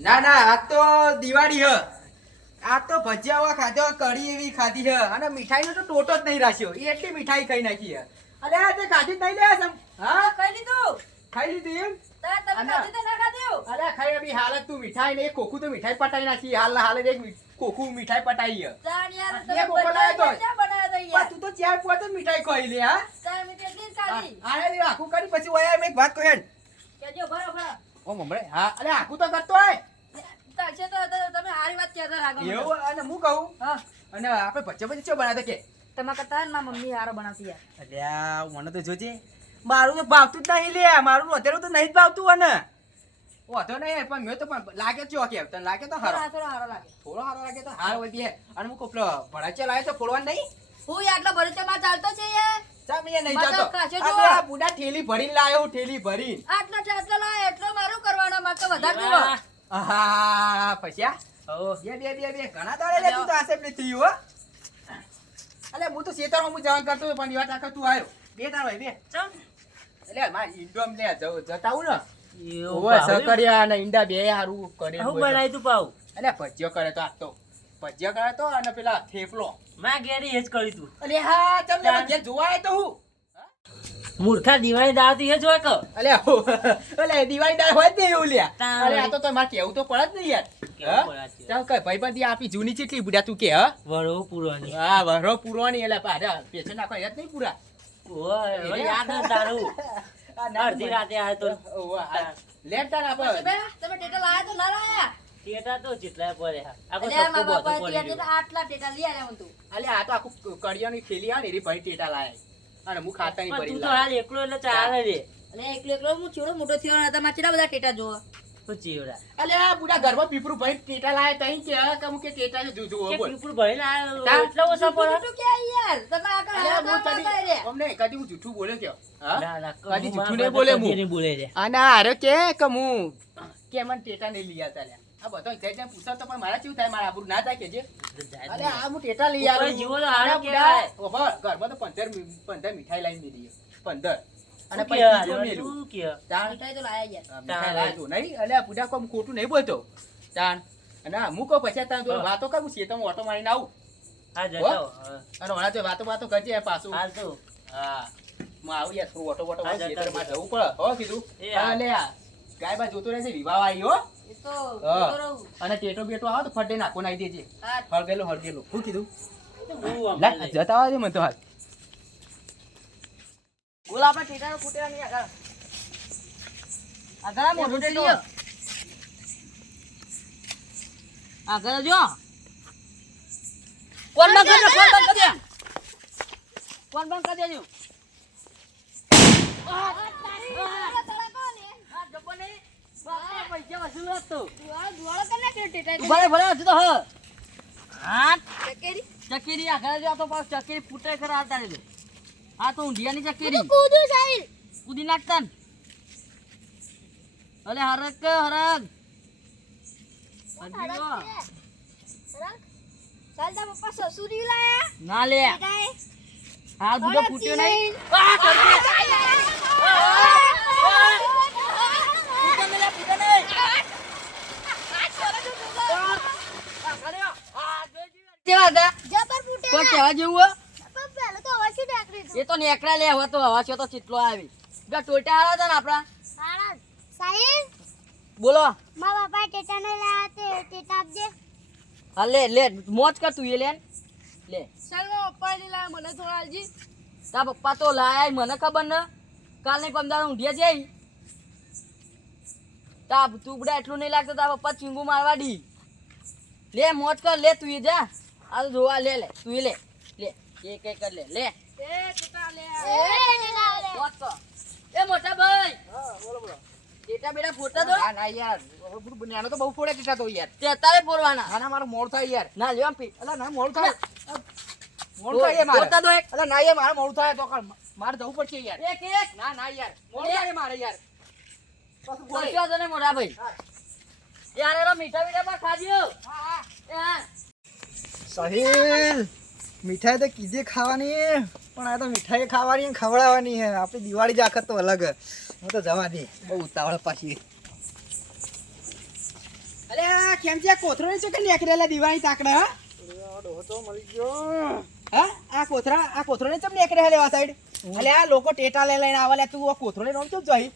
ના ના આ તો દિવાળી હ આ તો ભજીયા ખાધો કઢી એવી ખાધી હ અને મીઠાઈનો તો ટોટો જ નહીં રાખ્યો એ એટલી મીઠાઈ ખાઈ નાખી હ અરે આ તે ખાધી જ નહીં લે હા ખાઈ લીધું એમ તમે ખાધી તો ના ખાધું અરે ખાઈ અભી હાલત તું મીઠાઈ ને ખોખું તો મીઠાઈ પટાઈ નાખી હાલ એક ખોખું મીઠાઈ પટાઈ હ ચાણ યાર એ તમે કોકો લાયો તો. ક્યાં બનાવ્યા તા યાર તું તો ચાર પોત જ મીઠાઈ ખાઈ લે હા ચાણ મીઠી એટલી જ ખાધી અરે આખું કરી પછી ઓય મેં એક વાત કહે કેજો બરાબર ઓ મમરે હા અરે આખું તો કરતો હોય તાશે તો તમે હારી વાત કહેતા લાગો મને. એવું અને હું કહું હા અને આપણે ભજીયા પછી ચો બનાવતા કે તમારા કરતા મારા મમ્મી હારો બનાવતી યાર અલ્યા મને તો જોજે મારું તો ભાવતું જ નહીં લે મારું અત્યારે તો નહીં જ ભાવતું અને વાંધો નહીં પણ મેં તો પણ લાગે ચો કે તને લાગે તો હારો થોડો હારો લાગે થોડો હારો લાગે તો હાર વધી હે અને હું કોપલો ભડાચે લાવે તો ફોડવાનું નહીં હું આટલો ભરીચમાં ચાલતો છે યાર ચા મેં નહીં મારે જાતો કાચો આ જોવો. આ બુડા ઠેલી ભરીને લાયો હું ઠેલી ભરીને આટલો લાય એટલો મારું કરવાનો મારે તો વધારે પીવો આહા પછ્યા બે ઘણા દાડે લે તું તો આસે પેલી થયું હો અલે હું તો શેતરમાં હું જવાનું કરતો હતો, પણ વાત આખો તું આવ્યો બે તાર ભાઈ બે ચમ એટલે માર ઈંડોમ લે જતા આવું ને એવું ઓય ભાવ સકરિયા અને ઈંડા બે હારું કરે હું બનાવી તું પાવ એટલે ભજીયો કરે તો આ તો ભજીયો કરે તો અને પેલા થેપલો માં ઘેરી એ જ કરી તું અલે હા તમને ભજીયા જોવા આવ્યો તો હું મૂર્ખા દિવાળી દાવતી એ જોય કે અલે અલે દિવાળી દાળ હોય જ ને એવું લ્યા તાણ. અરે આ તો મારે કેવું તો પડે જ ને યાર કેવું પડે છે? ચાલ કઈ ભાઈબંધી આપી જૂની ચેટલી બુડા તું કે હ વરો પુરાની હા વરો પૂરવાની એટલે પાછા પેશન નાખો યાદ નહીં પૂરા ઓય હવે યાદ ન તારું અડધી રાતે આવ્યો તો લેફ્ટ ના પછી પર બે, તમે ટેટા લાયા તો ના લાયા ટેટા તો જેટલા પડે આખો અલ્યા, સબકો મારા બધું બાપા પડી ત્યાં ગયું. આટલા ટેટા લઈ આવ્યા હું તું અલે આ તો આખું કડિયાની થેલી આવે ને એરી ભાઈ ટેટા લાયા અને હું ખાતા નહીં પણ ભરી તું તો હાલ એકલો એટલે ચાલે રે અને એકલો હું છોડો મોટો થયો ને તમારે કેટલા બધા ટેટા જોવા તો ચીવડા અલે આ બુડા ઘરમાં પીપરું ભાઈ ટેટા લાયા તઈ કે કે હું કે ટેટા જ જોજો કે બોલ પીપળું ભરીને આવ્યો તાર. એટલો ઓછો પડે જૂઠું ક્યાં યાર તમે આગળ અલે હાલો હું તો કદી આગળ રે. અમને કદી હું જૂઠું બોલ્યો કે હા ના ના કદી હું જૂઠું મારા નહીં બોલે કદી હું. નહીં બોલે રે અને અરે કે હું કે મને ટેટા નહીં લઈ આવતા લ્યા આ બધો જઈ જાય પૂછો તો પણ મારા કેવું થાય મારા આબરૂ ના થાય કે જે અરે આ હું ટેટા લઈ ઉપર આવ્યો જીવો તો હારો અરે કહેવાય. બુડા, ઘરમાં તો 15 મીઠાઈ લાવીને દીધી 15 અને તું પછી કે બીજું હાલો, મેલું. તું કે તાણ મીઠાઈ તો લાયા યાર આ મીઠાઈ લાવ્યો તું નહીં અલ્યા પૂજા કોઈ ખોટું નહીં બોલતો તાણ અને હા, હું કહું પછી તાણ તું વાતો કર હું શેતામાં ઓટો મારીને આવું હા જતો અને વળા તો વાતો કરજે પાછું હાલ તો હા હું આવું યાર થોડું ઓટો હા, ઓટો જતા ખેતરમાં જવું પડે હો કીધું એ હા. હા લે આ ગાય બા જોતો રહેશે વિવાહ આવી હો એ તો હા. જોતો રહું. અને ટેટો બેટો આવે તો ફટે નાખો નાખી દેજે હા હળગેલું શું કીધું હું લા, અમારે લઈ. જતા આવજે મને તો હાલ બોલ આપણે ટેટા ફૂટેલા નહીં આગળ આગળ મોટો ટેટો આગળ જો કોણ બંધ કરી દે કોણ બંધ કરી દેજો પૈસા વસૂલ હતો ભલે ભલે હજુ તો હ હા ચકેરી આગળ જો આ તો પાછું ચકેરી ફૂટે ખરા હાલ તારે આ તો ઊંધિયાની ચકેરી કૂદી નાખતા ને અલે હરક કે હરક ના લે હાલ બુડો ફૂટ્યો નહીં આ કરજે. ફૂટે નહીં લે, ફૂટે નહીં. કેવા હતા? કોઈ કહેવા જેવું હો? એ તો નેકડા લે હવે તો હવા છે તો ચીટલો આવી બે ટોટા હારા હતા ને આપડા બોલો હા લે લે મોજ કર તું એ લે લે તા પપ્પા તો લાયા મને ખબર ને કાલ નહીં પમદાર ઊંધિયા જઈ તા તું બધા એટલું નહીં લાગતું તા પપ્પા ચીંગુ મારવા ડી લે મોજ કર લે તું એ જા આ તો જોવા લે લે તું એ લે લે એક એક કર લે લે મોજ કર એ મોટા ભાઈ ટેટા બેટા ફોટા દો ના યાર નાનો તો બહુ ફોડે ટેટા તો યાર તે તારે ફોડવાના આના મારો મોડ થાય યાર ના લેવા પી અલા ના મોડ થાય મોડ થાય મારે ફોટા દો એક અલા ના યાર મારે મોડ થાય તો મારે જવું પડશે યાર એક એક ના ના યાર મોડ થાય મારે યાર પાછું બોલે. બોલશો તો ને મોટા ભાઈ યાર એનો મીઠા મીઠા માં ખાજો હા, હા સાહિલ મીઠાઈ તો કીધી ખાવાની પણ આ તો મીઠાઈ ખાવાની અને ખવડાવવાની હે આપણી દિવાળી જ આખત તો અલગ હે. હું તો જવા દે બહુ ઉતાવળ પાછી અરે આ ખેમજી આ કોથરો ને ચોકે નીકળેલા દિવાળી તાકડા હા ડોહો તો મળી ગયો. હા આ કોથરો ને ચમ નીકળે લેવા સાઈડ અલે આ લોકો ટેટા લઈને આવેલા તું આ કોથરો ને રોમ ચમ જઈ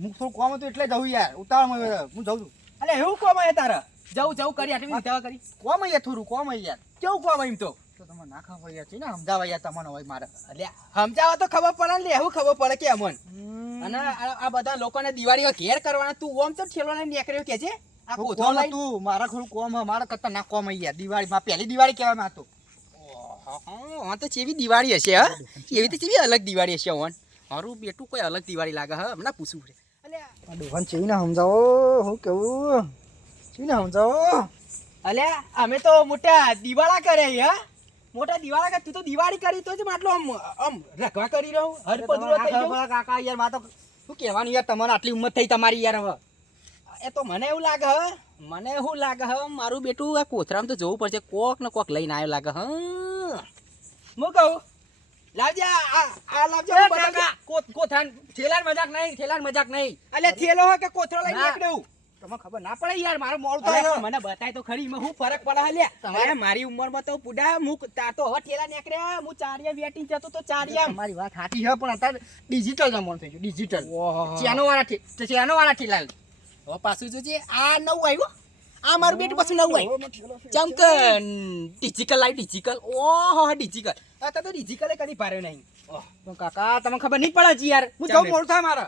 હું થોડું કામ હતું એટલે જવું યાર ઉતાવળમાં હું જાઉં છું. અલે એવું કોમ હે તારા જવું કરી આટલી દવા કરી કોમ યાર થોડું કોમ યાર. કેવું કોમ એમ તો તમે ના ખબર યાર છે ને સમજાવવા યાર તમને હોય મારે. અલે સમજાવો તો ખબર પડે ને એવું ખબર પડે કે અમન અને આ બધા લોકોને દિવાળીઓ ઘેર કરવાના તું ઓમ ચમ ઠેલો લઈને નીકળ્યો કે છે આ હું કોથરો કોમ લઈને હતું મારા થોડું કોમ હે, મારા કરતા ના કોમ હે યાર. દિવાળીમાં પહેલી દિવાળી કહેવામાં હતો. હા તો ચેવી દિવાળી હશે હા એવી તો ચેવી અલગ દિવાળી હશે ઓન મારું બેટું કોઈ અલગ દિવાળી લાગે હા હમણાં પૂછવું છે અલ્યા આ ડોહાને ચેવીને સમજાવો હું કેવું ચેવીને સમજાવો. અલ્યા અમે તો મોટા દિવાળા કરે હા મોટા દિવાળા કરે તું તો દિવાળી કરી તો જ માટલો આમ રખવા કરી રહ્યો હર પદરો થઈ ગયો કાકા યાર માં તો શું કહેવાનું યાર તમારે આટલી ઉંમર થઈ તમારી યાર હવે. એ તો મને એવું લાગે હ મને એવું લાગે હ મારું બેટું આ કોથરામાં તો જવું પડશે કોક ને કોક લઈને આવ્યો લાગે હ હું કહું લાવજે આ લાવજે હું બતાવજે. કોથરાન ઠેલાન મજાક નહીં અલ્યા થેલો હે કે કોથરો લઈને ના. નીકળ્યું તમને ખબર ના પડે યાર મારું મોડું અરે થાય પણ મને બતાય તો ખરી એમાં હું ફરક પડે હે લ્યા તમારે મારી ઉંમરમાં તો પુડા હું તાર તો હવે ઠેલા નીકળ્યા હું ચારિયા વેટિંગ જતો તો ચારિયા તમારી વાત સાચી છે પણ અત્યારે ડિજિટલ જમાનો થઈ ગયો ડિજિટલ. ઓહો ચેનો વાળા ઠેલા હવે પાછું જોજે આ નવું આવ્યું આ મારું બેટું પાછું નવું આવ્યું ચમક ડિજિટલ લાઈ ડિજિટલ ઓહો ડિજિટલ આ તો ડિજિટલે કદી પાર્યો નહીં પણ કાકા તમને ખબર નહીં પડે છે યાર હું જાઉં જાઉં મોડું થાય મારે.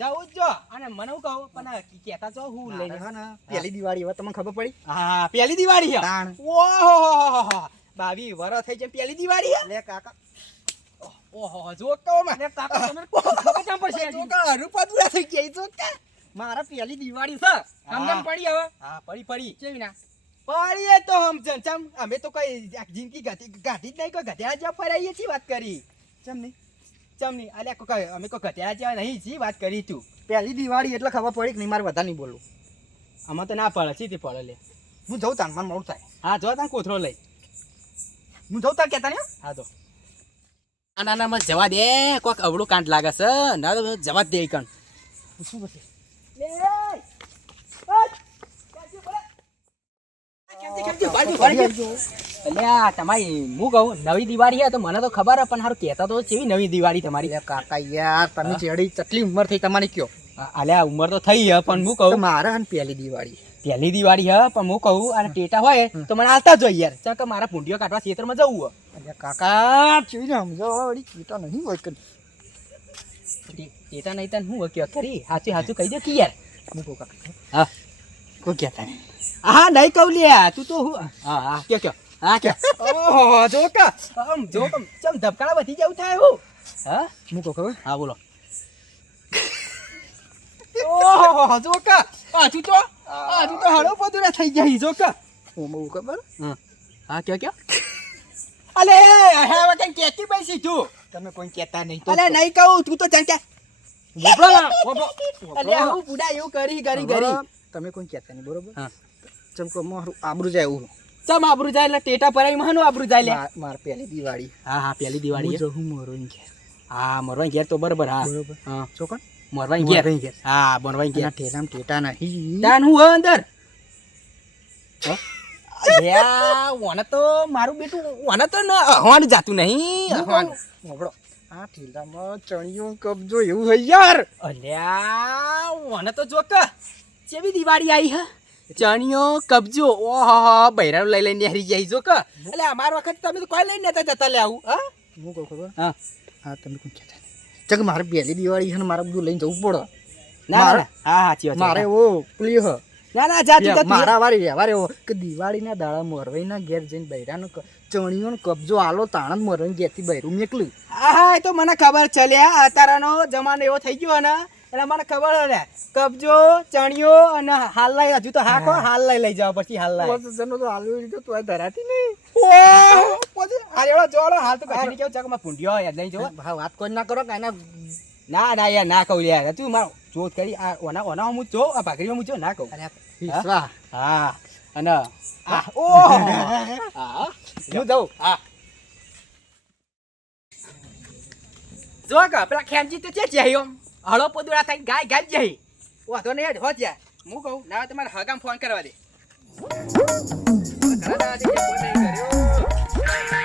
જાઉં જ જો અને મને હું કહું પણ કહેતા જો હું લઈને લઈને ને પહેલી દિવાળી હવે તમને ખબર પડી. હા પહેલી દિવાળી છે તાણ. ઓહો 22 વર્ષ થઈ છે પહેલી દિવાળી છે લે કાકા ઓહો જો કહો માં કાકા તમે ખબર કેમ પડશે જો કહો રૂપા દુરા થઈ ગયા જો કે મારા પહેલી દિવાળી છે સમજણ પડી હવે. હા પડી કેવી ના પડીએ તો સમજણ ચમ અમે તો કઈ જિંદગી ગાધી જ નહીં કોઈ ગધેડા જેવા ફરાઈએ છીએ વાત કરી ચમ નહીં અલ્યા કોઈ અમે કોઈ ગધેડા જેવા નહીં છીએ વાત કરી તું પહેલી દિવાળી એટલે ખબર પડી કે નહીં મારે વધારે નહીં બોલવું. આમાં તો ના પડે સીધી પડે લે હું જઉં તાન મને મોડું થાય. હા જો તાં કોથરો લઈ હું જઉં તાર કહેતા ને હા તો નાનામાં જવા દે કોઈક અવળું કાંટ લાગે છે ના તો જવા જ દે કણ શું પછી અલ્યા તમારી હું કહું નવી દિવાળી હે તો મને તો ખબર હે પણ હારું કહેતા તો કેવી નવી દિવાળી તમારી અરે કાકા યાર તમે ચેડી ચટલી ઉંમર થઈ તમારી કયો. અલ્યા ઉંમર તો થઈ હે પણ હું તો કહું મારે હે ને પહેલી દિવાળી પહેલી દિવાળી હે પણ હું કહું અને ટેટા હોય તો મને આવતા જોઈએ યાર ચાલ કે મારા પૂંડીઓ કાઢવા ખેતરમાં જવું હે અરે કાકા ચેવી સમજો વળી કીટા નહીં હોય કે ટેટા નહીં તને હું કયો ખરી સાચું કહી દે કે યાર મૂકો કાકા હા કોઈ કહેતા નહીં. હા નહીં કહું લ્યા તું તો હું હા કયો હા કે ઓહો જો કે ચમ ધબકારા વધી જવું થાય હું હા મૂકો ખબર હા બોલો ઓહો જો કે હજુ તો હળો બધું થઈ જાય જો કે હું બહુ ખબર હા કયો અલે હે વખત કેતી પૈસી તું તમે કોઈ કહેતા નહીં તો અલે નહીં કહું તું તો જાણ કે બોબડો ના, બોબડો. અલે હું બુડા એવું કરી તમે કોઈ કહેતા નહીં બરોબર. હા ચમકો મારું આબરૂ જાય એવું. ચમ આબરૂ જાય એટલે ટેટા પરાઈ માં આબરૂ જાય લે માર પહેલી દિવાળી હા પહેલી હું દિવાળી જહું મોરોઈ ઘેર. હા મોરવાઈ ઘેર તો બરોબર હા બરોબર. હા ચોકન મોરવાઈ ઘેર મોરવાઈ ઘેર. હા મોરવાઈ ઘેર એના ઠેલામાં ટેટા નહીં. તાન હું હે અંદર અલ્યા ઓને તો મારું બેટું ઓને તો હવાન જાતું નહીં હવાન બોબડો. આ ઠેલામાં ચણિયો કબજો એવું હોય યાર. અલ્યા ઓને તો જો કે ચેવી દિવાળી આવી હે ચણિયો કબજો ઓહો બૈરાનું લઈ લઈને હરી જાય જો કે એટલે અમાર વખત તમે તો કોઈ લઈને નતા જતા લે આવું હા હું કહું ખબર હા હા તમે કોઈ કહેતા નહીં. ચક મારે પહેલી દિવાળી છે ને મારે બધું લઈને જવું પડે. ના ના હા સાચી વાત મારે એવો પ્લી હ ના જા તું તો મારા વારી વ્યવહાર એવો કે દિવાળીના દાડા મોરવાઈના ઘેર જઈને બૈરાનો ચણિયોનો કબજો આલો તાણ જ મોરવાઈ ઘેરથી બૈરું મેકલું. હા એ તો મને ખબર છે લ્યા અત્યારનો જમાનો એવો થઈ ગયો ને એટલે મને ખબર છે કબજો ચણિયો અને હાલ લઈ હજુ તો હાકો હાલ લઈ જવા પછી હાલ લઈ જનો તો આલુ લીધો તો ધરાતી નહીં. ઓહ પછી આ એવો જોડો હાલ તો કઈ કેવું ચકમાં પૂંડ્યો યાદ નહીં જો ભાવ વાત કોઈ ના કરો કે એના ના યાર ના કહું યાર તું મારો જોત કરી આ ઓના હું જો આ ભાખરીમાં હું જો ના કહું વિશ્વા હા અને આ ઓહ હા હું દઉં હા જો કે પેલા ખેમજી તો છે હળો પોદુરા થાય ગાય જાય વાતો નહીં હો જાય હું કહું ના તમારે હગામ ફોન કરવા દે ઘણા દાડાથી જે ફોન નહીં કર્યો.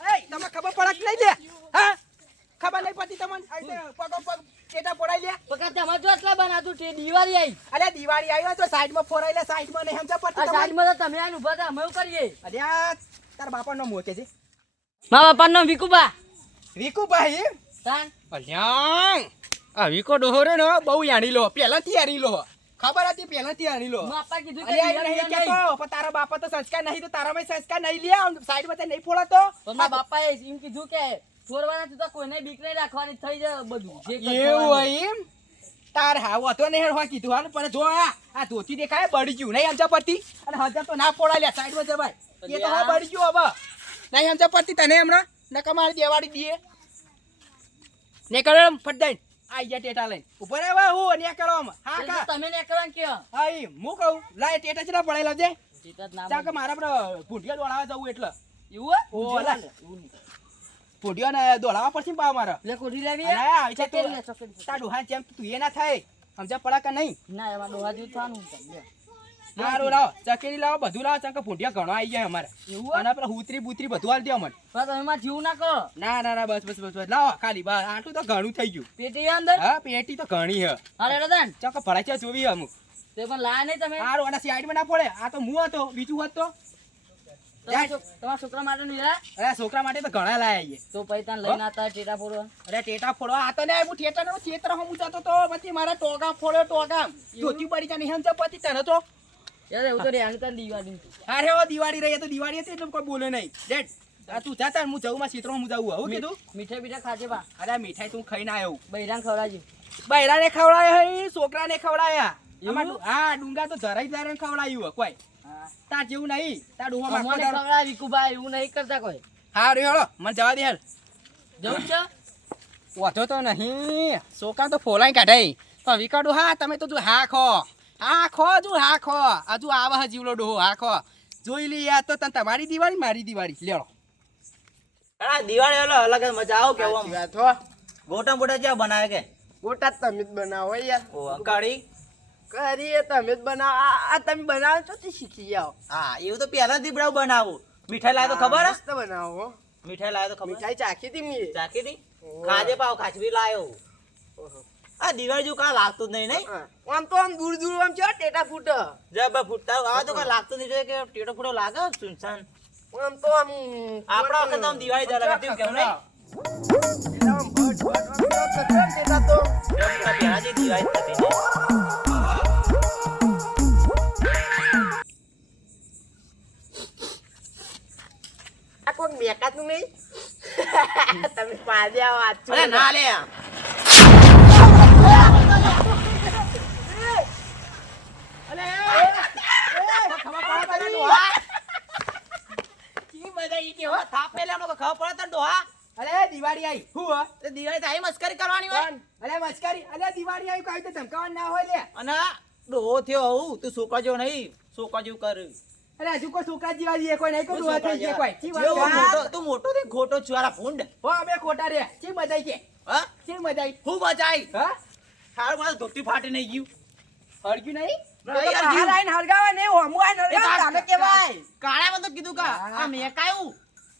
એય, તમને ખબર પડે કે નહીં લે? હા? ખબર નહીં પડતી તમને? આ તે પગો પગ ટેટા પડાઈ લે. બકા તમારે જો એટલા બનાતું તે દિવાળી આવી અલ્યા દિવાળી આવી હોય તો સાઈડમાં ફોરાઈ લે, સાઈડમાં નહીં સમજા પડતી આ તમને? સાઈડમાં તો તમે આને ઊભા હતા અમે શું કરીએ અલ્યા તારા બાપાનો નામ મોકે છે મારા બાપાનું નામ વિકુબા વિકુભાઈ. તાન અલ્યા આ વિકો ડોહો રે ને બહુ યાણી લો, પહેલાથી યાણી લો, ખબર હતી પહેલાથી યાણી લો. મારા બાપા કીધું કે અલ્યા એ દિવાળી નહીં નહીં. કહેતો, પણ તારા બાપા તો સંસ્કાર નહીં, તો તારામાં સંસ્કાર નહીં લે, આમ સાઈડમાં તે નહીં ફોડાતો. પણ મારા બાપાએ એમ કીધું કે ચોરવાના તું તો કોઈને બીક નહીં રાખવાની થઈ જાય બધું જે કરવાનું. એવું હોય એમ? તાર હાવ હતો ને હેડ હોય કીધું હાલ, પણ જો આ ધોતી દેખાય બળી ગયું નહીં સમજા પડતી, અને હજાર તો ના ફોડાય લે, સાઈડમાં જવાય. એ તો હા બળી ગયું હવે નહીં સમજા પડતી તને હમણાં નકા મારી દેવાડી દઈએ ને કરો ફટાઈ આઈ ગયા ટેટા લઈને ઉપર આવ્યા હું ને કરો હા એટલે કા તમે ને કરવાનું કે હા ઈ હું કહું લાય ટેટા ચડા પડેલા છે જીતા જ ના ચા કે મારા પર ભૂંડિયા દોડાવા જવું એટલે એવું ઓ હોય? લા ભૂંડિયા ને દોડાવા પડશે પા મારા લે કોઠી લેવી અને આ આવી છે તો ચોકડી લે, ચોકડી લે. તાડું હા જેમ તું એ ના થાય સમજા પડા કે નહીં ના એમાં ડોહા જેવું થવાનું છે. લે. સારું લાવો ચકેરી લાવો બધું લાવો ચા કે ભૂંડિયા ઘણો આવી જાય અમારે એવું હોય? અને પેલા હુતરી બુતરી બધું હાલ દે અમને પણ તમે એમાં જીવ ના કરો ના ના ના બસ બસ બસ બસ લાવો ખાલી બસ આટલું તો ઘણું થઈ ગયું પેટી અંદર હા પેટી તો ઘણી હે અરે રતન ચા કે ભરાઈ છે જોવી અમુક તે પણ લાયા નહીં તમે સારું અને સાઈડમાં ના પડે આ તો હું હતો બીજું હોત તો તમારા છોકરા માટે નું યાર અરે છોકરા માટે તો ઘણા લાયા છીએ તો પછી તને લઈને આતા ટેટા ફોડવા અરે ટેટા ફોડવા આ તો ને હું થિયેટર નો થિયેટર હું જતો તો પછી મારા ટોગા ફોડ્યો ટોગા ધોતી પડી જા નહીં સમજ પછી તને તો યાર એવું તો રેણ તને દિવાળી અરે ઓ દિવાળી રહી તો દિવાળી હતી એટલે કોઈ બોલે નહીં ડેડ આ તું જા તાર હું જઉં માં ક્ષેત્રમાં હું જાઉં હું કીધું મીઠાઈ બીઠા ખાજે બા અરે મીઠાઈ તું ખાઈને આવ્યો બૈરાન ખવડાવજે બૈરાને ખવડાયા હે છોકરાને ખવડાયા એવું? આમાં હા ડુંગા તો જરાય જરાય ખવડાયું હે કોઈ તાર જેવું નહીં તાર ડુંગા અમને માં ખવડાવ વિકુભાઈ એવું નહીં કરતા કોઈ હા રે હેળો મને જવા દે હેલ જવું છે વાંધો તો નહીં છોકરા તો ફોલાઈ કાઢાઈ તો વિકાડું હા તમે તો તું હા ખો હજુ આવે હે જીવલો ડોહો હા ખો જોઈ લી યાર તો તને તમારી દિવાળી મારી દિવાળી લેડો આ દિવાળી ઓલો અલગ જ મજા આવો કેવો આમ. વાત હો ગોટા બોટા જ્યાં બનાવે કે ગોટા તમે જ બનાવો યાર ઓ અંકાળી કરીએ તમે જ બનાવો આ તમે બનાવો તો શીખી જાઓ હા એવું તો પહેલા દીપડાઓ બનાવું મીઠાઈ લાવે તો ખબર હે? મસ્ત બનાવો હો. મીઠાઈ લાવે તો ખબર મીઠાઈ ચાખી હતી મેં ચાખી દી ખાજે પાવ ખાચવી લાયો આ દિવાળી જેવું કાં લાગતું જ નહીં નહીં હા. આમ તો આમ દૂર દૂર આમ છે ટેટા ફૂટ જબ ફૂટતા આ તો કાંઈ લાગતું નહીં જોઈએ કે ટેટો ફૂટો લાગે સુનસાન આમ તો આમ આપણા વખત આમ દિવાળી જ અલગ હતી કેમ નહીં એટલે આમ ભટ ભટ આમ તો થતો ને ટેટા તો પહેલા જે દિવાળી થતી નહીં આ કોઈ બેકાતું નહીં તમે પાજે આવો આજ છો અરે ના લે અરે દિવાળી આવી શું હે? દિવાળી તારી મસ્કરી કરવાની હોય અરે મસ્કરી અરે દિવાળી આવી કઈ તો ધમકાવાનું ના હોય લે અને ડોહો થયો હું તું છોકરા જેવો નહીં છોકરા જેવું કર અરે હજુ કોઈ છોકરા જેવા જઈએ કોઈ નહીં કોઈ ડોહા થઈ ગયા કોઈ ચી વાત જેવો કરે? મોટો તું મોટો થઈ ખોટો છુઆરા ફૂંડ હો અમે ખોટા રે ચી બજાઈ કે હા ચી બજાઈ હું બચાઈ હા હારું મારું ધોતી ફાટી નહીં ગયું હળગ્યું નહીં નહીં તો હળગ્યું. બહાર આઈને હળગાવા નહીં હોમું આઈને હળગાવા તાને કેવાય કાળામાં તો કીધું કા આ મેં કાયું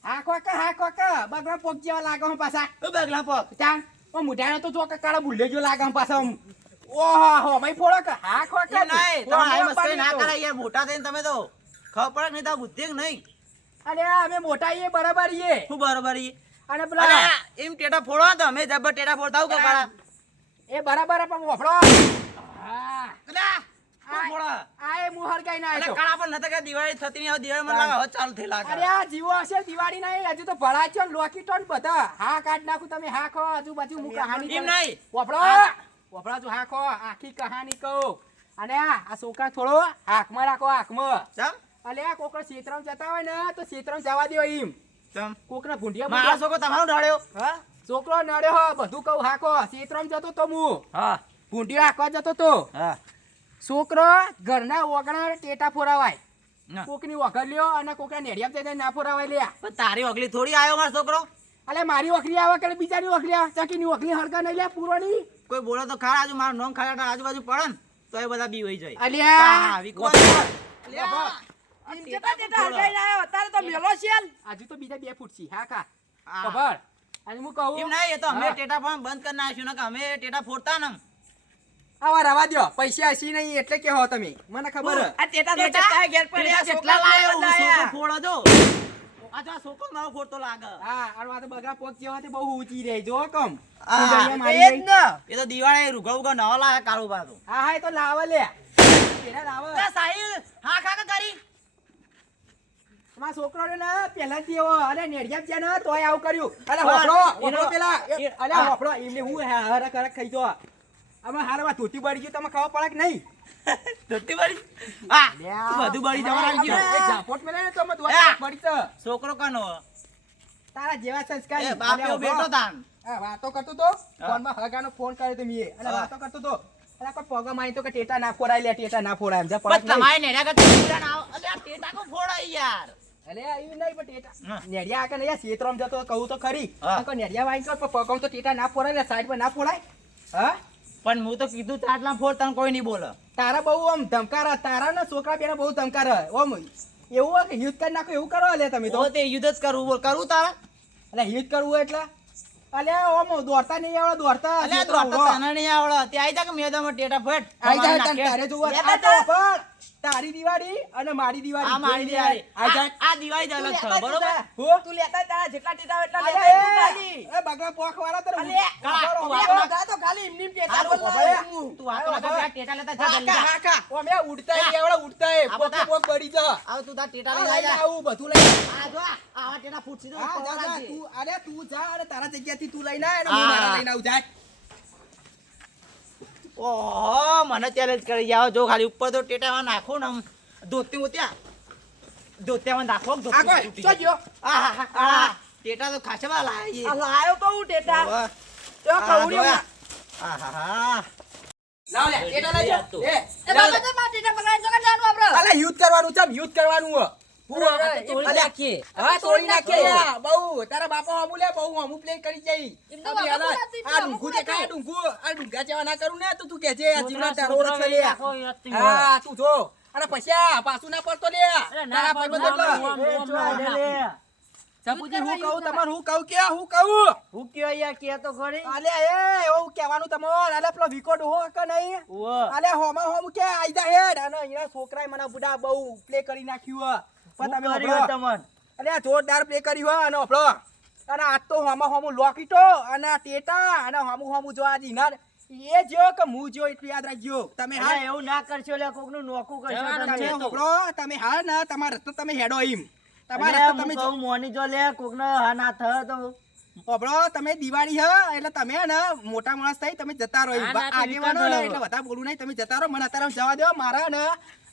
હા કોકા બગડા પોક જેવા લાગે હમ પાછા ઓ બગલા પગ ચાલ ઓ મુઢાનો તો ચોકા કાળા ભૂલે જો લાગે હમ પાછા હમ ઓહો હો મય ફોડો કે હા કોકા એ નહીં તમે આ મસ્કરી ના કરાય યાર મોટા થઈને તમે તો ખબર પડે નહીં તો બુદ્ધિ કે નહીં અરે અમે મોટા ઈએ બરાબર ઈએ શું બરોબર ઈ અને અરે પેલા એમ ટેટા ફોડો તો અમે જબર ટેટા ફોડતા હું કે કાળા એ બરાબર પણ વફડો હા અલા શું ફોડો આ એ મું હળગાઈ ના અરે આવ્યો કાળા પણ નતા કે દિવાળી થતી નહીં હવે દિવાળી મને લાગે હવે ચાલુ થઈ લાગે અરે આ જીવો હશે દિવાળી ના હજુ તો ભરાચ્યો ને લોકીટો ને બધા હા કાઢ નાખું તમે હા ખો આજુબાજુ હું કહાની એમ નહીં વફડો વફડા તું હા ખો આખી કહાની કહું અને આ છોકરા થોડો હાકમાં રાખો હાકમાં ચમ અલે આ કોકરો ક્ષેત્રમાં જતા હોય ને તો ક્ષેત્રમાં જવા દો એમ તમ કોકના ભૂંડિયા મારો છોકરો તમારો ઢળ્યો હા છોકરો નડ્યો હો બધું કહું હાકો ક્ષેત્રમાં જતો તો હું હા ભૂંડિયો હાંકવા જતો તો હા છોકરો ઘરના ઓગણા ટેટા ફોરાવાય ના. કોકની વગલ્યો અને કોકના નેડિયા જઈને ના ફોરાવાય લ્યા પણ તારી ઓગલી થોડી આવ્યો મારો છોકરો અલે મારી વખરી આવે કે બીજાની વખરી આવે ચકીની વખરી હરકા નહીં લે પૂરોની કોઈ બોલો તો ખરા આજુ મારું નામ ખાડા આજુબાજુ પડે ને તો એ બધા બી વહી જાય અલ્યા હા, વિકવા અલ્યા, એમ જતા તેતા હરગાઈને આવ્યો, અત્યારે તો મેલો છે હાલ. આજુ તો બીજા 2 ફૂટ છી હા કા હા. ખબર અને હું એમ કહું નહીં એ તો અમે હા. ટેટા પણ બંધ કરી નાખ્યું ને કે અમે ટેટા ફોડતા ને આવા રવા દ્યો પૈસા હસી નહીં એટલે કે હો તમે મને ખબર હે. આ તેતા તો ટેટા? ચટકાએ ઘેર પડ્યા, ટેટા છોકરા કેટલા લાયો? લાયા. છોકરો ફોડો જો આ તો આ છોકરો મારો ફોડતો લાગે હા અને આ તો બગા પોક જેવા તે બહુ ઊંચી રહી જો કમ હા. કુંડળીયા એ મારી જ રહી. ને. એ તો દિવાળે રૂગા ઉગા નવા લાયા કાળું બાજુ હા હા એ તો લાવે લે પેલા લાવે સાહિલ હા કાકા કરી તમારા છોકરો ને પહેલાથી એવો અરે નેડિયા છે ને તોય આવું કર્યું અરે હા, હોફળો એનો- હોફળો પેલા એ- અરે હા. હોફળો એમને હું હરક હરક ખાઈ જો આમાં હારમાં ધોતી બળી ગયું તમે ખાવા પડે કે નહીં ધોતી બળી હા બધું બળી જવા આવી એક ગયું ઝાપટ મેલે ને તો અમે દોત હા. બળી તો છોકરો કનો તારા જેવા સંસ્કારી એ બાપ અરે એવો હોફળો. બેઠો તાન હા, વાતો કરતો તો ફોનમાં હગાનો ફોન કર્યો તો મીએ અને હા. વાતો કરતો તો અરે કોઈ પગો મારી તો કે ટેટા ના ફોડાય લે ટેટા ના ફોડાય એમ જા બસ પડે નહીં. તમારે નેડા કરતા પૂરા ના આવો. અલ્યા ટેટા કો ફોડાય યાર અલે આવ્યું નહીં પણ ટેટા હા. નેડિયા આકે નહીં ક્ષેત્રમાં જતો કહું તો ખરી હા. કોઈ નેડિયા વાઈ કર પણ પગમ તો ટેટા ના ફોડાય લે સાઈડ પર ના ફોડાય હા પણ હું તો કીધું તાટલા ફોડ તને કોઈ નહીં બોલે તારા બહુ આમ ધમકારા તારા ને છોકરા બેને બહુ ધમકારા ઓમ એવું હોય કે યુદ્ધ કરી નાખો એવું કરો લે તમે તો તો તે યુદ્ધ જ કરવું બોલ કરું તારા એટલે યુદ્ધ કરવું હોય એટલે અલે ઓમ દોડતા નહીં આવડે દોડતા અલ્યા ક્ષેત્રો તો ઉભો. તને નહીં આવડે તે આઈ જા કે મેદાનમાં ટેટા ફેટ આઈ જાય નાખે. તને તારે જોવા લેતા આ તો જા. પણ તારી દિવાળી અને મારી દિવાળી આ મારી જોઈ લે. દિવાળી આઈ જાય આ દિવાળી જ અલગ છે બરોબર હું તું લેતા તારા જેટલા ટેટા હોય એટલા અલે લેતા તું ખાલી. એ બગડા પોખ વાળા તને અલે, કાળા, તું બે વાતો બધા તો ખાલી એમની એમ ટેટા હાલો, બોલાવે. ભલે. તું વાતો ના કર, આ ટેટા લેતા જા જલ્દી જા. હાકા હાકા ઓ મે ઉડતા ય આવડે ઉડતા ય આ પોક બધા. પોક બળી જા આવ તું તાર ટેટા આ લઈ લઈ જા આવું બધું લઈ આ જો આવા ટેટા ફૂટસી દો હા જા જા તું અરે તું જા અને તારા જગ્યાથી તું લઈને આય અને હું હા. મારા લઈને આવું જાય ઓહો મને ચેલેન્જ કરી જાવ જો ખાલી ઉપર તો ટેટામાં નાખો ને આમ ધોતી હોત્યા ધોત્યામાં નાખો આ ધોતી કોઈ તૂટી ચો જાય. ગયો આહાહા. ટેટા તો ખાસા લાયા આ લાયો તો હું ટેટા. ઓહો. તો આ કવડ્યો. જોયા. આહાહા. લાવ લે ટેટા લઈ જા એ એ બાબા તો મારા ટેટા પકડાઈને તો કાં જાનું આપણે? અલે યુદ્ધ કરવાનું છે યુદ્ધ કરવાનું હો હું તોડી નાખીએ. હા તોડી નાખીએ યા બહુ તારા બાપા હમુ લે બહુ હમુ પ્લે કરી જાય એમ તો બાપા બોલાવતી જ આ નહીં, ડુંગુ હમુ દેખાય બોલાવતી. ડુંગુ આ ડુંગા જેવા ના કરું ને તો તું કહેજે આ જીવના તારો ઓળખ છે લે હા તું જો અને પછી આ પાછું ના પડતો લે તારા ભાઈબંધ એટલે સપુજી હું કહું તમારે હું કહું કે હું કહું હું કયો યાર કે તો ખરી. અલે એ એવું કહેવાનું તમારે અલે પેલો વિકોડ હો કે નહીં ઓહ. અલે હોમાં હોમ કે આઈ જા હેડ અને એના છોકરાએ મને બુડા બહુ પ્લે કરી નાખ્યું હો પણ તમે હોભળો. અલે આ જોરદાર પ્લે કર્યું હો અને હોભળો અને આજ તો હોમાં હોમ લોકીટો અને આ ટેટા અને હોમું હોમું જો આજ ઇનાર એ જો કે હું જો એટલું યાદ રાખજો તમે હા અલ્યા એવું ના કરશો લે કોકનું નોખું કરશો તમે તમે. હોભળો તમે હા ને તમારા રસ્તો તમે હેડો એમ તમારા અલ્યા રસ્તો હું તમે કહું મોની જો લે કોકનો હા ના થયો તો હોભળો તમે દિવાળી હ એટલે તમે હે ને મોટા માણસ થઈ તમે જતા રહો એમ. હા, ના, તો આગેવાનો વિકટ ને રહો. એટલે વધારે બોલું નહીં તમે જતા રહો મને અત્યારે જવા દો મારા ને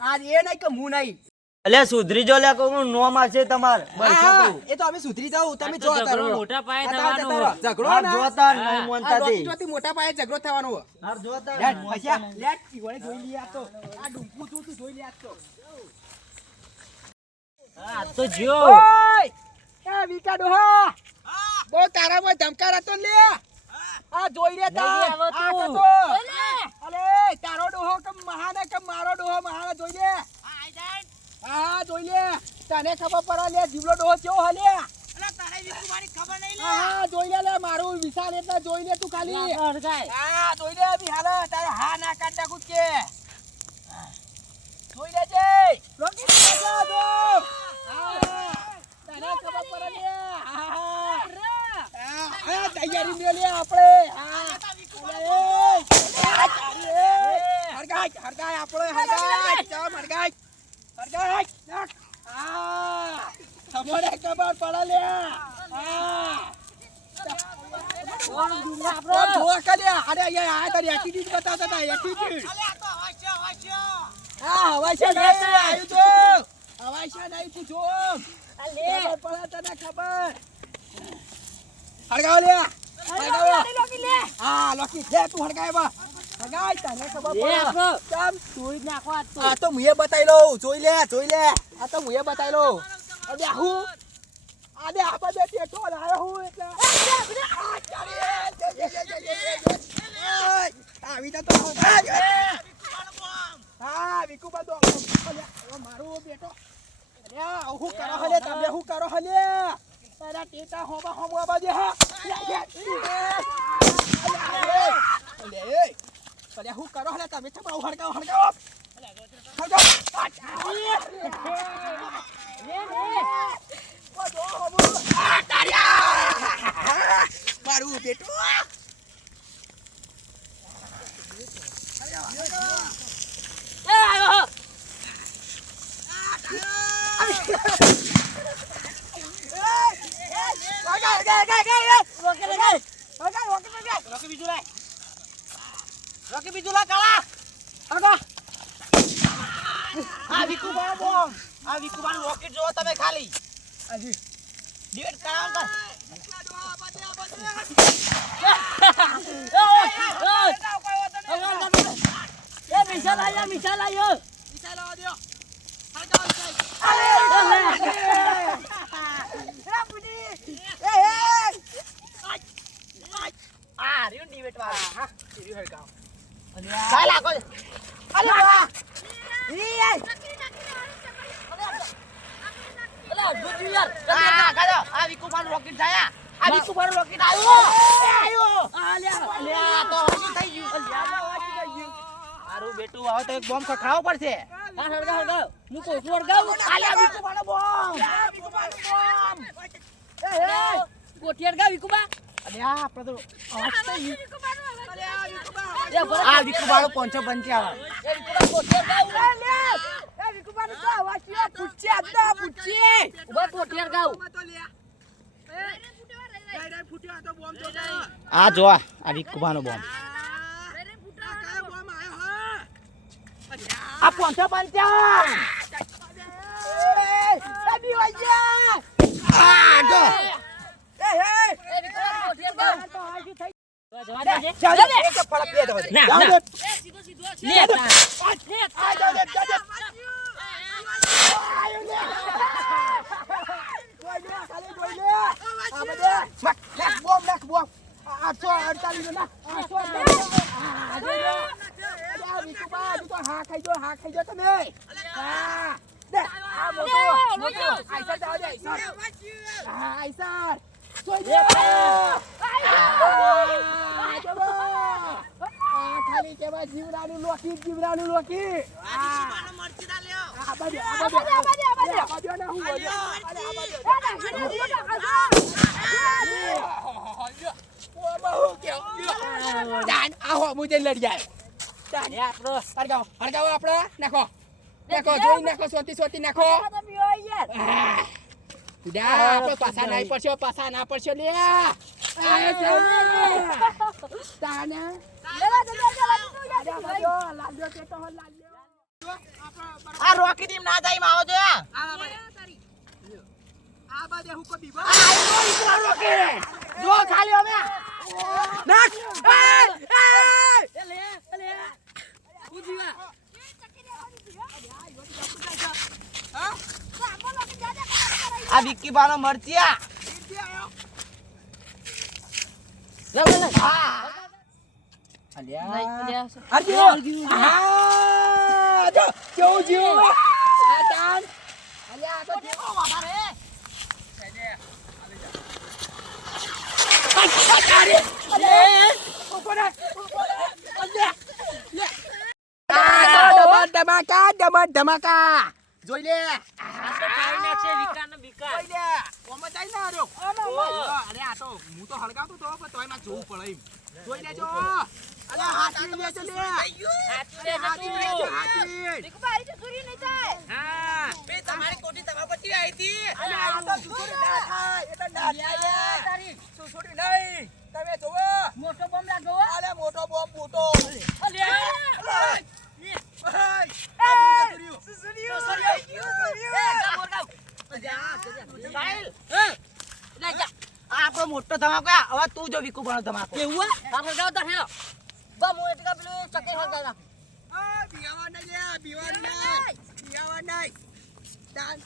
આજ એ નહીં કે હું નહીં અલ્યા સુધરી જો લે કોકનું નો મારશે તમાર હા, એ તો અમે સુધરી જાવ તમે જો અત્યારે રહો. મોટા પાયે આ તાવ થવાનો. જતા રહો. ઝઘડો ના જોતા નહીં આ મોનતા થી. રોટી મોટા પાયે ઝઘડો થવાનો હોય. હાર જોતા લેટ, પૈસા, લેટ, ઈવોને જોઈ લઈએ આ તો. આ ડૂંકું તું જોઈ લે આ તો. આ તો જો ઓય! એ વિકા ડોહા! બહુ તારામાં ધમકાર હતો ને લે. આ જોઈ લે તાર. જલ્દી આવો આ તું. કતો. અલે, તારો ડોહો કે મહાને કે મારો ડોહો મહાને જોઈ લે. હા, જોઈ લે. તને ખબર પડે લે જીવલો ડોહો કેવો હલે. હા, જોઈ લે લે મારું વિશાલ એટલે જોઈ લે તું ખાલી. હા, જોઈ લે વિહાલ તારે હા ના કાઢ નાખું જ કે. જોઈ લેજે. રોકી દેજો જો. હા, તને ખબર પડે લે. હા, તૈયારી લે લે આપણે. હા. હરગાય હરગાય આપણે હરગાય ચાલ હરગાય હરગાય નાખ. હા, તમને ખબર પડે લે. હા. ઓ જોવા કે લે. અરે અહીંયા આ તારી એટીટ્યુડ બતાવતા હતા એટીટ્યુડ. હા, હવાઈ છે નહીં આવ્યું તો. હવાઈ છે નહીં પૂછો. ખબર પડે તને ખબર. હળગાવો લે હળગાવો હા લોકી લે તું હળગાય બા હળગાય તને ખબર લે પડે આપણો. કેમ જોઈ જ નાખો આજ તો. આ તો મુએ બતાઈ લઉં જોઈ લે આ તો મુએ બતાઈ લઉં અબે હું આને આપા દે ટેટો લાયો હું એટલે આવી તો હા વિકુબા તો મારું બેટો અરે હું કરો હલે તમે હું કરો હલે તારા ટેટા હોબા હોમવા બાજે હા અરે હું કરો હલે તમે છે બહુ હડકાવ મારું બેટો એ આવ્યો. રોકી બીજું લા કાળા આ વિકુબા બોમ આ વિકુબાનું રોકેટ જોવો તમે ખાલી ડિવેટ કરાવો એ મિસાલ આયો. આ રહ્યું ડિવેટ વાળા ચાલ આકો અરે વાહ અલા ગુજી યાર. આ કાજો આ વિકુબાનું રોકેટ જાય આ વિકુબાનું રોકેટ આવ્યો આ લે. આ તો હજી થઈ ગયું મારું બેટું હવે તો એક બોમ્બ ખખડાવવો પડશે આ હળગાવ. હું કોઠું હળગાવું. આલ્યા વિકુબાનો બોમ્બ કોઠી હળગાવ વિકુબા. અરે આ આપણે તો એ ભલે. આ વિકુબાનો 555 આવે એ વિકુબા કોઠી હળગાવ. ઉભા કોઠી હળગાવ. આ જો આ વિકુબાનો બોમ્બ આ 555 આ જો એ વિકુબા કોઠી હળગાવ. જવા દે છે. ચાલ એક ફળક દે દો ના, ના. લે તાર. ખાલી કેવા જીવડાનું લોકી હળગાવો આપડે નાખો જોઈ નાખો સોતી નાખો પાછા ના પડશે લે આ રોકેટ એમ ના જાય આવો જો જો ખાલી હવે નાખ આ વિક્કી બાનો મરચિયા ધમાકા જોઈ લે આ તો ખાઈ નાખશે વિકાને વિકા. જોઈ લે ઓમાં જાય ના રો અરે આ તો હું તો હળગાવતો તો પણ તોય માં જોવું પડે એમ જોઈ લેજો અરે હાથી લેજો લે હાથી લેજો હાથી વિકુબા તો સુરી નહીં થાય. હા બે તમારી કોટી તમારા પછી આવી હતી અરે આ તો સુસુડી ના થાય એટલે ના થાય તારી સુસુડી નહીં તમે જોવો મોટો બોમ્બ લાગો. અરે મોટો બોમ્બ મોટો અલ્યા. લે જા આ આપણો મોટો ધમાકો આ. હવે તું જો વિકુ બનો ધમાકો. કેવું હે આપણે જાવ તાર હેલો બા મો એટલા પેલું ચક્કર હળગા નાખ આ બીવાવા નહીં લે, બીવાવા નહીં. બીવાવા નહીં. તાન.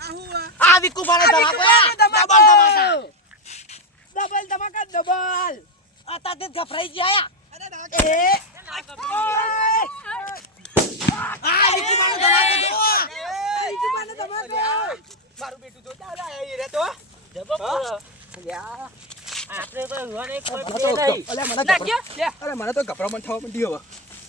આ હું આ? આ વિકુ બનો ધમાકો આ. ડબલ ધમાકા. ડબલ ધમાકા, ડબલ. અત્યારે જ ગભરાઈ ગયા. અરે ના એ આ વિકુ બનો ધમાકો જો. મારું બેટું જો ચાલે એ રે તો. જબો પૂરો અલ્યા. આપણે કોઈ હોને કોઈ મને બે તો નહીં અલ્યા મને નાખ્યો? લે. અરે મને તો ગભરામણ થવા માંડી હવે.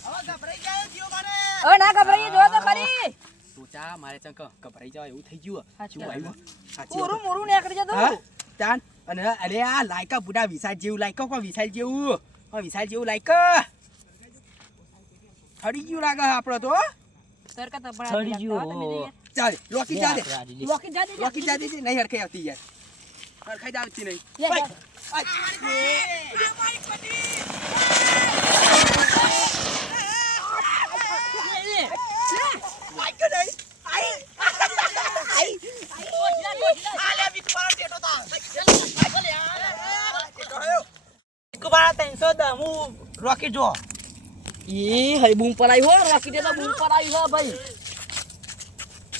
હવે ગભરાઈ ગયા જીઓ બને. હવે ના ગભરાઈ જો તો ખરી સોચા મારે ચંક ગભરાઈ જાવ એવું થઈ ગયું. સાચી શું વાત. આવ્યું? સાચી પૂરું વાત. મોરું નીકળી જતું હા? તાન અને અરે આ લાયકા બુડા વિશાલ જેવું લાયકો કો વિશાલ જેવું. વિશાલ જેવું લાયકા. થડી ગયું લાગે આપણો તો. સરકા તો બડા છડી ગયું. ચાલે લોકી જા દે. લોકી જા દે લોકી જા દે નહીં હરખાઈ આવતી યાર. હરખાઈ આવતી નહીં. લે લે. રોકી જો ઈ હઈ બૂમ પડાઈ હો રોકી દે તો બૂમ પડાઈ હો ભાઈ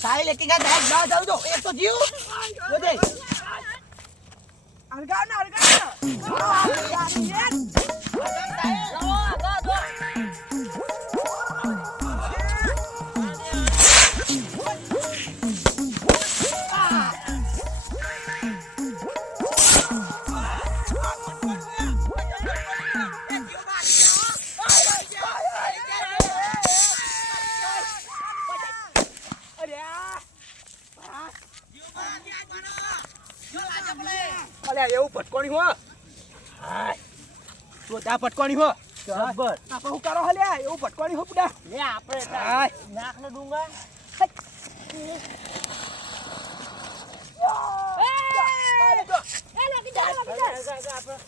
સાઈ લેકે ગયા ડાયરેક્ટ ના જાવ જો એક તો જીવ જોજે અરગાવ ના અરગાવ. અલ્યા એવું ભટકોણી હો. તો ત્યાં ભટકોણી હો. જબર આપણે શું કરો હલ્યા એવું ભટકોણી હો બુડા. લે આપણે હાય. નાકનો ડુંગા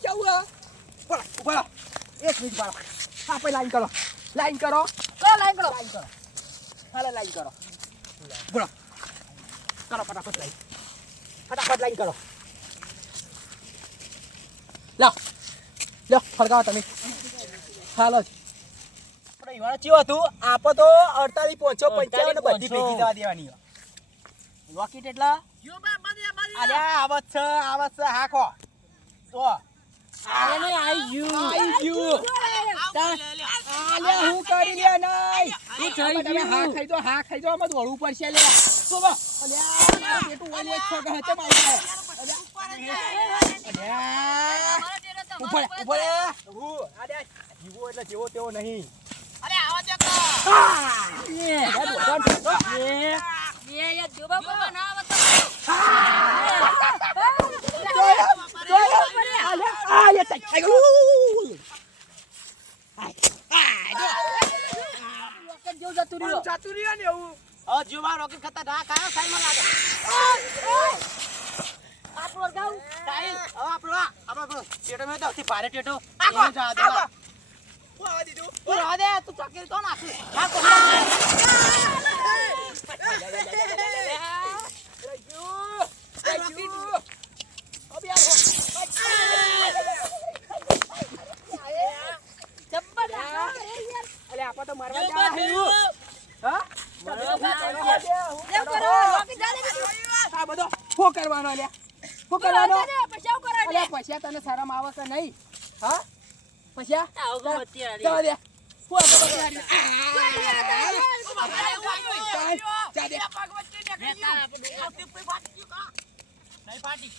કેવું હે? બોલો, ઉભા રહો. એક મિનિટ ઉભા રહો. આપણે લાઈન કરો. લાઈન કરો. લાઈન કરો હાલે લાઈન કરો. બોલો. કરો ફટાફટ લાઈન. ફટાફટ લાઈન કરો. લો. લો ફરગાવો તમે. હાલો. આપણે ઈવાને ચેવું હતું? આપો તો 48 પહોંચો 55 બધી ભેગી જવા દેવાની. રોકેટ એટલા અલ્યા આવત છે હાખો. તો એને આઈ આઈ ગયું. આલ્યા હું કરી લે નહીં. ઈ થઈ તમે હા ગયું ખાઈ દો હા ખાઈ દો અમાર દોડવું પડશે લે. તો બા અલ્યા મારું બેટું ઓલે જ છે કે હતે મારું. અલ્યા ઉપર ઉપર હું આડ્યા જીવો એટલે જેવો તેવો નહીં. અરે આવા દે એ યાર જોબા બોબા ના આવતો આલ્યા તઈ ગયું. રોકેટ જેવું જતું રહ્યો જાતું રહ્યો ને એવું. હવે જીવા રોકેટ ખતા ઢા કાયા સાઈમાં લાગે આપણો ગાઉ સાઈલ હવે આપણો ટેટો મે તો ભારે ટેટો આખો, એને જા દેવા આખો. હું આવા દીધું. તું રહા દે તું ચકેલ તો નાખી નાખો અલે આપા તો મારવા જા હા આ બધો ફો કરવાનો લે ફો કરવાનો અલે પૈસા તને શરમ આવે કે નહીં હા પૈસા જવા દે ફો જા દે નહીં પાટી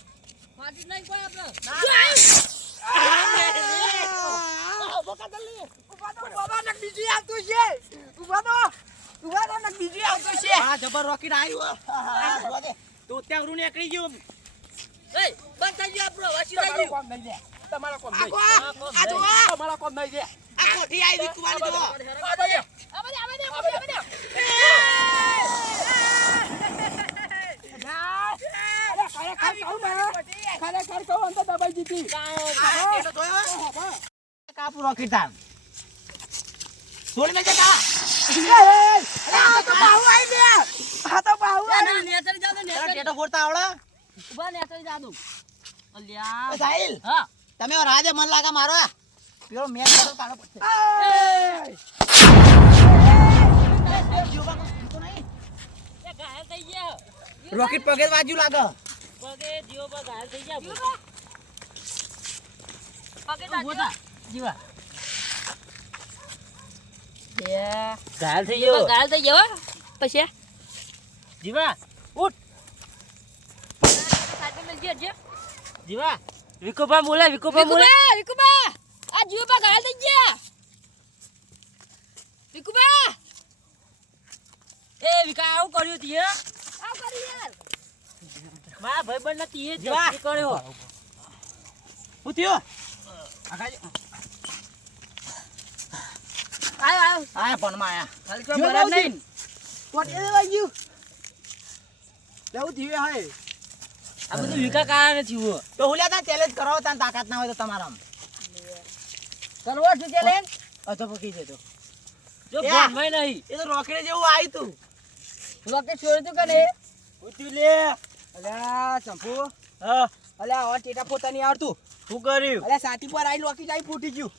પાટી નહીં કોઈ આપણે આ જબર રોકેટ આવ્યું જોવા દે તું ત્યાં ઉરું નીકળી ગયું એ બંધ થઈ ગયો આપણો વાસી થઈ ગયું તમારો કોમ નહીં તમારો કોમ નહીં છે આ કોઠી આવી વિકુવાની જો ખરેખર કહું અંત દબાઈ જીતી ટેટો જોયો કાપુ રોકેટ તાન છોડી મેં જતા નેચર જાવ ને નેચર ટેટો ફોડતા આવડે ઉભા ને તો જાદુ અલ્યા સાહિલ હા તમે રાજે મન લાગે મારો પેલો મેચ કરો કાઢો પડશે એ ઘાયલ થઈ ગયા રોકેટ પગે વાજુ લાગે પગે જીવો પર ઘાયલ થઈ ગયા પગે દાદા જીવા ઘાયલ થઈ ગયો ઘાયલ થઈ ગયો પછી જીવા ઉઠ સાથે મિલ ગયો જીવા વિકોબા બોલે વિકોબા આ જીવો પર ઘાયલ થઈ ગયા વિકોબા એ વિકા આવું કર્યું તી આ કરી યાર મારા ભાઈબંધ નથી એ જીવા. જ કર્યો હું થયો આયો આયા ફોનમાં આયા ખાલી કોઈ બરાબર નહીં કોટ એ વાગ્યું લેવું થયું હે આ બધું વિકા કારણે થયું તો હુલ્યા તા ચેલેન્જ કરો તા તાકાત ના હોય તો તમારામ કરવા શું ચેલેન્જ અધો પકી જતો જો એ. ફોનમાં નહીં એ તો રોકેટ જેવું આવ્યું તું રોકેટ છોડી તું કને ઉઠ્યું લે અલ્યા ચંપુ હા અલ્યા હવે ટેટા પોતા નહીં આવડતું શું કર્યું અલ્યા સાથી પર આઈ લોકી જાય ફૂટી ગયું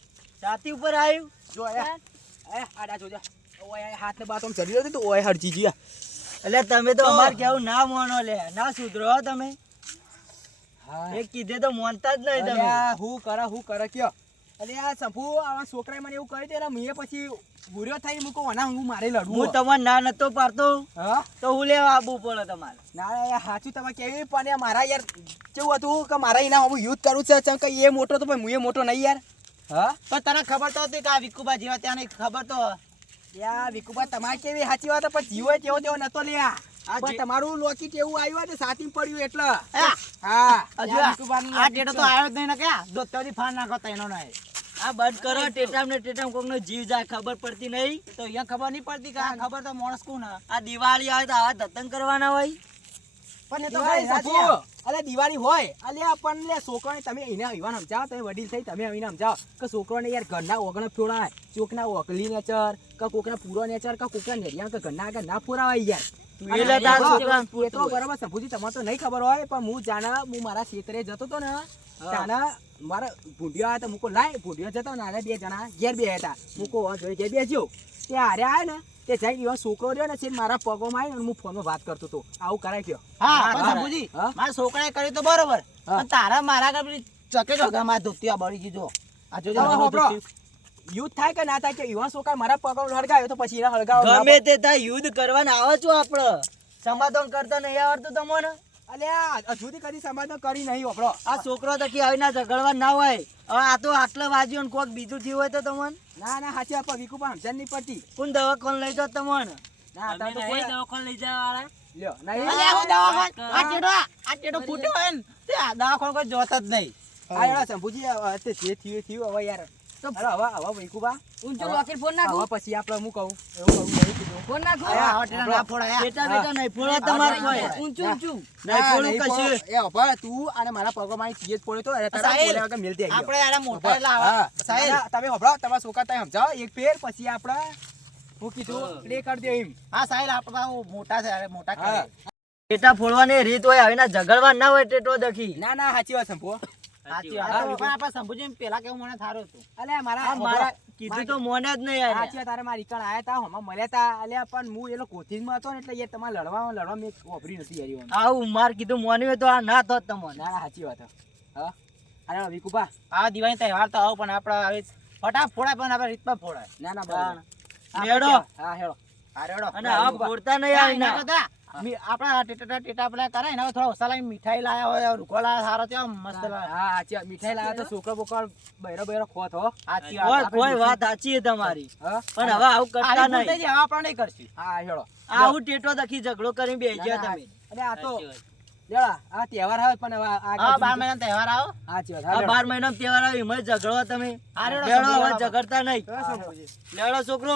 છાતી ઉપર આવ્યું જો અલ્યા એ આડા જોજો ઓય હાથ ને બાત આમ ચડી રહ્યો તો ઓય હરજી ગયા એટલે તમે તો અમાર કેવું ના મોનો લે ના સુધરો હો તમે હા એ કીધે તો મોનતા જ નહીં તમે અલ્યા હું કરે કયો અલ્યા ચંપુ આવા છોકરાએ મને એવું કહ્યું તે મેં પછી ગુર્યો થઈને મૂકો વના હું મારે હું લડવું તમને ના નતો પાડતો હા તો હું લેવા આવવું પડે તમારે ના યાર સાચું તમે કેવી પણ યાર મારા યાર કેવું હતું કે મારા એના હું યુદ્ધ કરું છે ચમ કે એ મોટો તો પણ હું એ મોટો નહીં યાર હા પણ તને ખબર તો હતી કે આ વિકુબા જેવા ત્યાં નહીં ખબર તો યા વિકુબા તમારે કેવી સાચી વાત પણ જીવો તેવો તેવો નતો લ્યા આ પણ તમારું લોકી એવું આવ્યું તો સાથી પડ્યું એટલે હા. હા હજુ યા આ વિકુબાની આ ટેટો તો આવ્યો જ નહીં ને ક્યાં દોત્તાથી ફાન નાખો તો એનો નહીં આ બંધ કરો ટેટામ ને ટેટામ કોકનો જીવ જાય ખબર પડતી નહીં તો અહીંયા ખબર નહીં પડતી કે આ ખબર તો માણસ કોણ હે? આ દિવાળી આવે તો આવા ધતંગ કરવાના હોય પણ એ તો દિવાળી ભાઈ સાચી સાચું અલે દિવાળી હોય અલ્યા પણ લે છોકરાને તમે એને વિવાન સમજાવો તમે વડીલ થઈ તમે એને સમજાવો કે છોકરાને યાર ઘરના ઓગણ ફોડાય ચોકના ઓકલી નેચર કે કોકના પૂરો નેચર કે કોકના નેરિયા કે ઘરના આગળ ના ફોરાવાય યાર એટલે તાર છોકરાને એ તો બરાબર સંભુજી તમારે તો નહીં ખબર હોય પણ હું જાણા હું મારા ક્ષેત્રે જતો તો ને તાના મારા ભૂંડિયો આવ્યા તો મૂકો લાય ભૂંડિયો જતો ને આને બે જણા ઘેર બે હતા મૂકો જોઈ ઘેર બેસ્યો તે હારે આવ્યા ને તે જઈને એવો છોકરો રહ્યો ને છે મારા પગોમાં આવીને હું ફોનમાં વાત કરતો હતો આવું કરાય કયો હા પણ સંભુજી હા? મારા છોકરાએ કર્યું તો બરોબર હા. પણ તારા મારા આગળ પેલી ચકે ચોગામાં ધોતિયા બળી ગઈ આ જોજો હવે મારું હોભળો. ધોતિયું. યુદ્ધ થાય કે ના થાય કે યુવાન છોકરા મારા પગો હળગાવ્યો તો પછી એના હળગાવ ગમે તે ત્યાં યુદ્ધ કરવાના આવો છો આપડે સમાધાન કરતા નહીં આવડતું તમને અલ્યા હજુ સુધી કદી સમાધાન કરી નહીં હોભળો આ છોકરો તો કે આવીને ઝઘડવા ના હોય હવે આ તો આટલા વાગ્યો ને કોક બીજું થયું હોય તો તમને ના ના સાચી આપા વિકુપા સમજણ નહીં પડતી કોણ દવાખાને લઈ જાઓ તમને ના તાર તો કોઈ દવાખાને લઈ જવા લ્યો નહીં અલ્યા હું દવાખાને આ ટેટો ફૂટ્યો હોય ને તે આ દવાખાને કોઈ જોત જ નહીં આ યાર શંભુજી તે જે થયું હવે યાર તો હવે વિકુપા ઊંચો રોકેટ ફોન નાખું હવે પછી આપણે હું કહું એવું કહું નહીં કીધું ફોન નાખું આયા, આવા ટેટા ના ફોડાય. ટેટા બેટા નહીં ફોડવા તમારે કોઈ. ઊંચું ઊંચું નહીં ફોડવું કશું. એ હવે તું અને મારા પગમાં તીજ પડ્યો તો તારા સાહેબ, બોલ્યા વગર મિલતી આવી આપણે આના મોટા એટલે આવા. સાહેબ, તમે હોભળો તમારા છોકરા તમે સમજાવો એક ફેર પછી આપણે હું કીધું પ્લે કરી દે એમ હા સાહેબ આપણે તો મોટા છે અરે મોટા હા. કરે. ટેટા ફોડવાની રીત હોય આવીને ઝઘડવા ના હોય ટેટો દખી ના ના સાચી વાત શંભુ સાચી વાત. હા, પણ આપણે સંભુજીને પેલા કેવું મને થારું હતું. અલે આ મારા મારા કીધું તો મોને જ નહીં યાર. સાચી વાત તારે મારી કણ આયા તા હમણાં મળ્યા તા અલ્યા પણ હું એનો કોથીજમાં હતો ને એટલે યાર તમારે લડવા મેં વાપરી નથી યાર ઈ ઓમ. આવું માર કીધું મોની હોય તો આ ના થોત તમને. ના ના સાચી વાત હે. હા અરે વિકુભા આ દિવાળી તહેવાર તો આવો પણ આપણે હવે ફટાફટ ફોડાય પણ આપણે રીતમાં ફોડાય. ના ના બરાબર. મેળો. હા હેડો હા, રેડો. અને આ વિકુભા. ફોડતા નહીં આવીને. આપણા ટેટા પેલા કરાય ને હવે થોડા ઓછા લાવીને મીઠાઈ લાયા હોય રૂખો લાયા સારો છે આમ મસ્ત લાયા. હા સાચી વાત મીઠાઈ લાવ્યા તો છોકરો બોકરો બૈરો ખોત હો સાચી વાત. કોઈ વાત સાચી છે તમારી. હા પણ હવે આવું કરતા આની ભૂલ નહીં. થઈ જાય, હવે આપણે નહીં કરશું. હા હેડો આવું ટેટો દખી ઝઘડો કરીને બેસી ગયા તમે. અરે આ તો લેવા આ તહેવાર આવે પણ હવે હા 12 મહિના તહેવાર આવો. સાચી વાત આ હા 12 મહિના તહેવાર આવે એમાં ઝઘડો તમે. હા, રેડો, લેડો હવે સમજો. ઝઘડતા નહીં. લેડો. લેડો છોકરો.